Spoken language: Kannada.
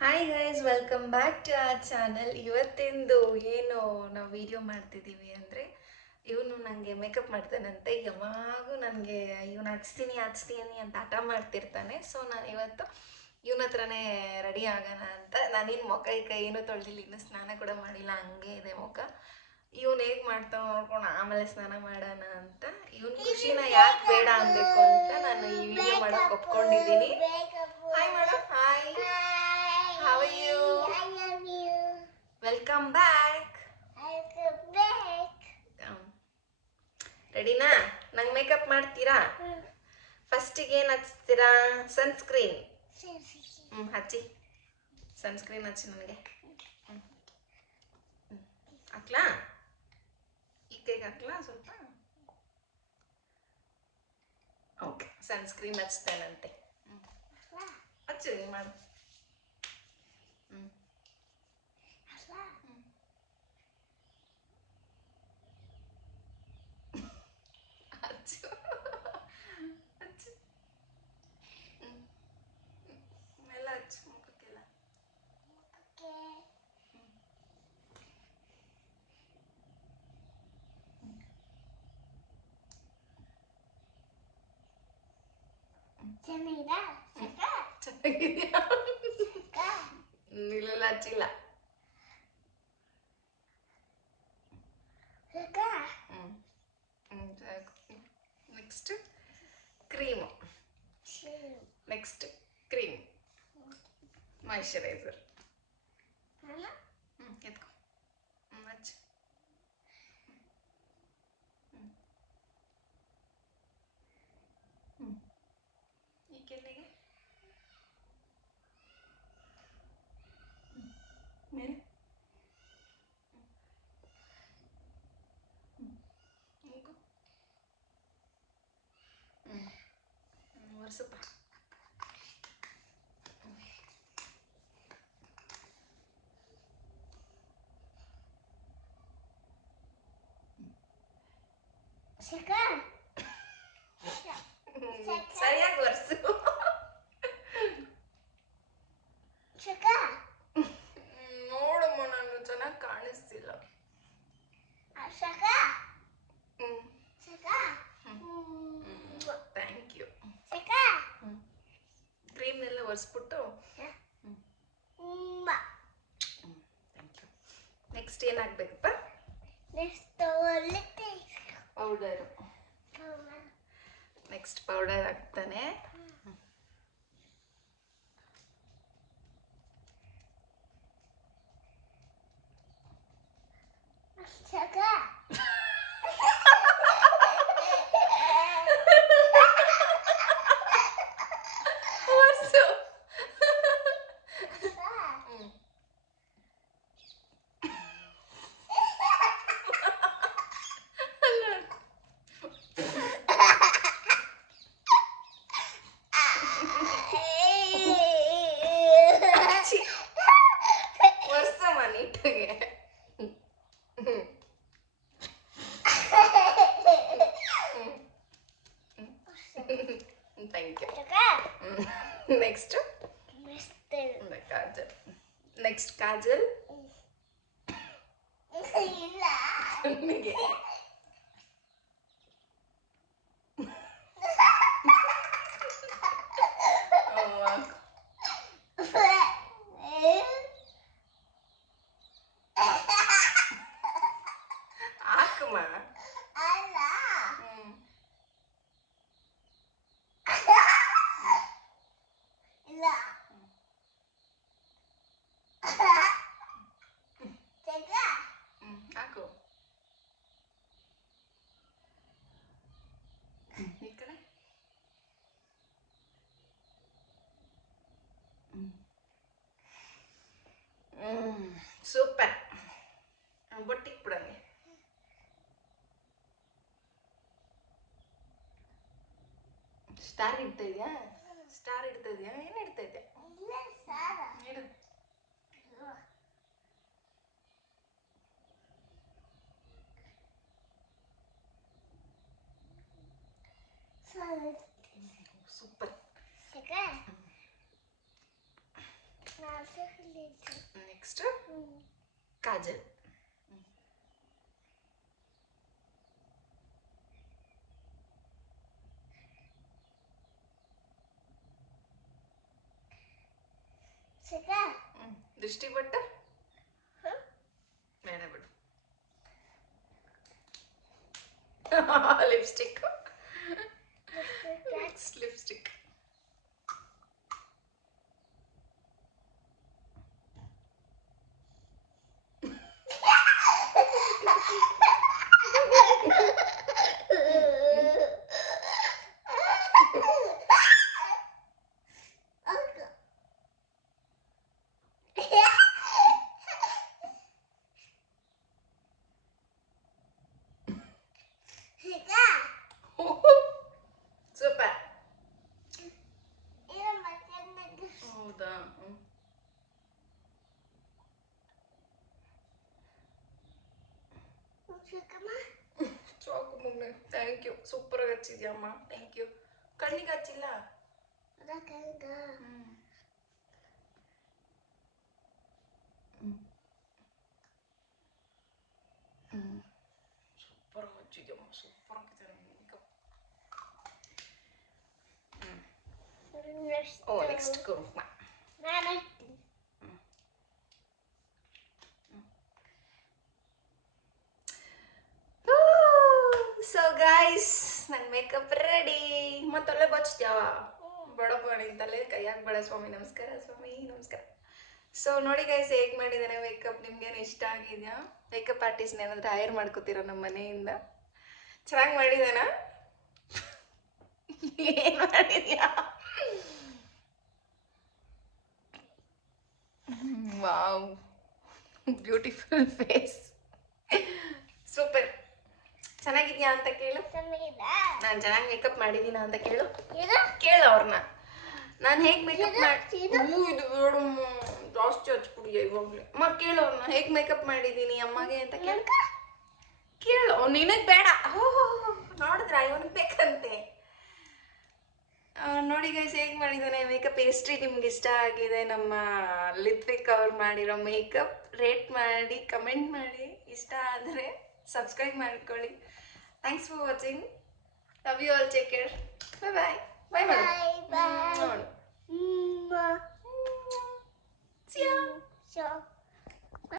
Hi guys, welcome back to our channel. ಇವತ್ತಿಂದು ಏನು ನಾವು ವಿಡಿಯೋ ಮಾಡ್ತಿದ್ದೀವಿ ಅಂದರೆ, ಇವನು ನನಗೆ ಮೇಕಪ್ ಮಾಡ್ತಾನಂತೆ. ಯಾವಾಗೂ ನನಗೆ ಇವನು ಹಚ್ತೀನಿ ಅಂತ ಹಠ ಮಾಡ್ತಿರ್ತಾನೆ. ಸೊ ನಾನು ಇವತ್ತು ಇವನ ಹತ್ರನೇ ರೆಡಿ ಆಗೋಣ ಅಂತ. ನಾನೇನು ಮುಖ ಏನೂ ತೊಳೆದಿಲ್ಲ, ಇನ್ನೂ ಸ್ನಾನ ಕೂಡ ಮಾಡಿಲ್ಲ, ಹಂಗೆ ಇದೆ ಮುಖ. ಇವನು ಹೇಗೆ ಮಾಡ್ತಾವ ನೋಡ್ಕೊಂಡು ಆಮೇಲೆ ಸ್ನಾನ ಮಾಡೋಣ ಅಂತ. ಇವನ್ ಖುಷಿನ ಯಾಕೆ ಬೇಡ ಅನ್ಬೇಕು ಅಂತ ನಾನು ಈ ವಿಡಿಯೋ ಮಾಡೋಕೆ ಒಪ್ಕೊಂಡಿದ್ದೀನಿ. Hi madam. Hi, how are you? I love you. Welcome back. Welcome back. ರೆಡಿನಾ? ನಂಗೆ ಮೇಕಪ್ ಮಾಡ್ತೀರಾ? ಫಸ್ಟಿಗೆ ಏನು ಹಚ್ತೀರಾ? ಸನ್ಸ್ಕ್ರೀನ್. ಹಚ್ಚಿ, ಸನ್ಸ್ಕ್ರೀನ್ ಹಚ್ಚಿ ನನಗೆ. ಹಾಕ್ಲಾ? ಈ ಕೈಗೆ ಹಾಕ್ಲಾ ಸ್ವಲ್ಪ? ಓಕೆ, ಸನ್ಸ್ಕ್ರೀನ್ ಹಚ್ತೇನಂತೆ. ಹಚ್ಚು, ಹಿಂಗೆ ಮಾಡು. ಎಲ್ಲ ಹಚ್ಚು ಮುಖಕ್ಕೆಲ್ಲ. ಚೆನ್ನಾಗಿದಾ? ಚೆನ್ನಾಗಿದೆಯಾ? ಇಲ್ಲೆಲ್ಲ ಹಚ್ಚಿಲ್ಲ. Next cream. Next cream, moisturiser. ಎತ್ಕೊ. ಹಚ್ಚು. ಈ ಕೆನ್ನೆಗೆ ಮೇಲೆ ಮೂಗು. ಒರೆಸಪ್ಪ. ಸರಿಯಾಗಿ ಒರೆಸು. ನೋಡಮ್ಮ, ನಾನು ಚೆನ್ನಾಗಿ ಕಾಣಿಸ್ತಿಲ್ಲ. Thank you. ಕ್ರೀಮ್ನೆಲ್ಲ ಒರೆಸ್ಬಿಟ್ಟು. Thank you. ನೆಕ್ಸ್ಟ್ ಏನಾಗಬೇಕಪ್ಪ? ಪೌಡರು. ನೆಕ್ಸ್ಟ್ ಪೌಡರ್ ಹಾಕ್ತಾನೆ. ಒರೆಸು. ಒರೆಸಮ್ಮ ನೀಟಾಗೆ. Thank you. Next kajal. Next kajal. ಕಣ್ಣಿಗೆ. ಹಾಕಮ್ಮ. ಹಾಕು. ಈ ಕಡೆ. ಸೂಪರ್. ಬೊಟ್ಟಿಗೆ ಬಿಡಂಗೆ. ಸ್ಟಾರ್ ಇಡ್ತಾ ಇದೆಯಾ? ಸ್ಟಾರ್ ಇಡ್ತಾ ಇದೆಯಾ? ಏನು ಇಡ್ತಾ ಇದೆಯಾ? ಇಡು. ಸೂಪರ್. ನೆಕ್ಸ್ಟ್ ಕಾಜಲ್. ದೃಷ್ಟಿ ಬಟ್ಟ ಬೇಡ ಬಿಡು. Lipstick lipstick. ಸೂಪರ್. ಹೌದಾ? ಚಾಕು ಮಮ್ಮಿ, ಥ್ಯಾಂಕ್ ಯು. ಸೂಪರ್ ಆಗಿ ಹಚ್ಚಿದ್ಯಮ್ಮ, ಥ್ಯಾಂಕ್ ಯು. ಕಣ್ಣಿಗೆ ಹಚ್ಚಿಲ್ಲ? ಸೂಪರ್ ಆಗಿ ಹಚ್ಚಿದ್ಯಮ್ಮ, ಸೂಪರ್ ಆಗಿದೆ ಮೇಕಪ್. ಓ ನೆಕ್ಸ್ಟ್ ಕುಂಕುಮ. ಸೊ ಗೈಸ್, ನನ್ನ ಮೇಕಪ್ ರೆಡಿ. ಮತ್ತೊಳ್ಳೆ ಬಚ್ಚ್ಯಾವ ಬಡಪ್ಪ ನಿಂತಲ್ಲೇ ಕೈಯಾಗ ಬೇಡ. ಸ್ವಾಮಿ ನಮಸ್ಕಾರ, ಸ್ವಾಮಿ ನಮಸ್ಕಾರ. ಸೊ ನೋಡಿ ಗೈಸ್, ಹೇಗೆ ಮಾಡಿದ್ದಾನೆ ಮೇಕಪ್. ನಿಮ್ಗೇನು ಇಷ್ಟ ಆಗಿದೆಯಾ? ಮೇಕಪ್ ಆರ್ಟಿಸ್ಟ್ನ ಏನಾದರೂ ಹೈರ್ ಮಾಡ್ಕೋತೀರ ನಮ್ಮ ಮನೆಯಿಂದ? ಚೆನ್ನಾಗಿ ಮಾಡಿದಾನ? ಏನು ಮಾಡಿದ್ಯಾ? Wow, beautiful face. ಸೂಪರ್. ಚೆನ್ನಾಗಿದ್ಯಾ ಅಂತ ಕೇಳು. ನಾನು ಚೆನ್ನಾಗಿ ಮೇಕಪ್ ಮಾಡಿದ್ದೀನ ಅಂತ ಕೇಳು. ಕೇಳು ಅವ್ರನ್ನ. ನಾನು ಹೇಗೆ ಮೇಕಪ್ ಮಾಡಿ ಇದು ಬೇಡಮ್ಮ, ಜಾಸ್ತಿ ಹಚ್ಬಿಡಿಯ ಇವಾಗಲೇ. ಕೇಳು ಅವ್ರನ್ನ, ಹೇಗೆ ಮೇಕಪ್ ಮಾಡಿದ್ದೀನಿ ಅಮ್ಮಗೆ ಅಂತ ಕೇಳು. ಕೇಳು. ನಿನಗೆ ಬೇಡ. ನೋಡಿದ್ರ ಇವನಿಗೆ ಬೇಕಂತೆ. ನೋಡಿ ಗೈಸ್, ಹೇಗೆ ಮಾಡಿದ್ದಾನೆ ಮೇಕಪ್. ಎಷ್ಟ್ರಿ ನಿಮ್ಗೆ ಇಷ್ಟ ಆಗಿದೆ ನಮ್ಮ ಲಿತ್ವಿಕ್ ಅವ್ರು ಮಾಡಿರೋ ಮೇಕಪ್? ರೇಟ್ ಮಾಡಿ, ಕಮೆಂಟ್ ಮಾಡಿ. ಇಷ್ಟ ಆದರೆ ಸಬ್ಸ್ಕ್ರೈಬ್ ಮಾಡ್ಕೊಳ್ಳಿ. Thanks for watching. Love you all. Take care. Bye bye. Bye. See ya.